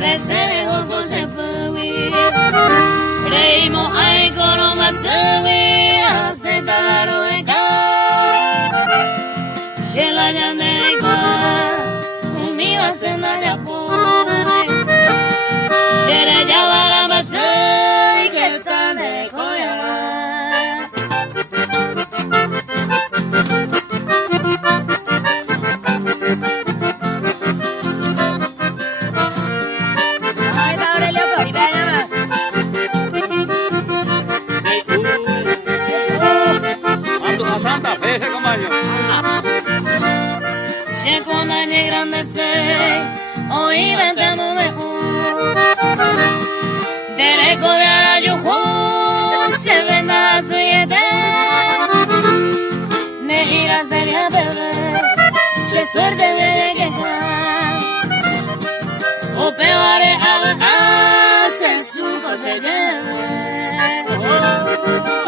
Reserejo con sepui. Reimo ai coloma sewi. Asetaro eka. Shela yaneka. Umiwa senda yapoi. Shere yawara basai. Ketane koyara. Santa Fe ese compañero. Se con añe grande se hoy ventamos mejor. Derecho de arayo se venda su yete. Ne ira seria bebé. Se suerte de quejar. O peor se suco se lleve.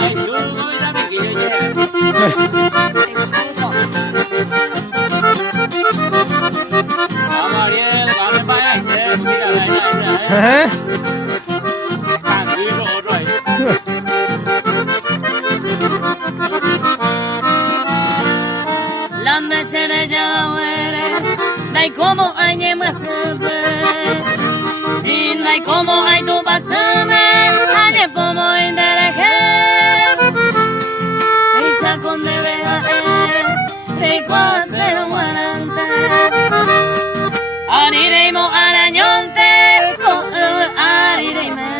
Ay, suco y la piquilla. Mariel, vale para allá. Tranquilo, otro ahí. Lande sere yawere, dai como añe más sepe. Y dai como hay tu pasame, añe pomo indereje. Risa con debeja rico hacer guarante. Anireimo arañonte, con arireime.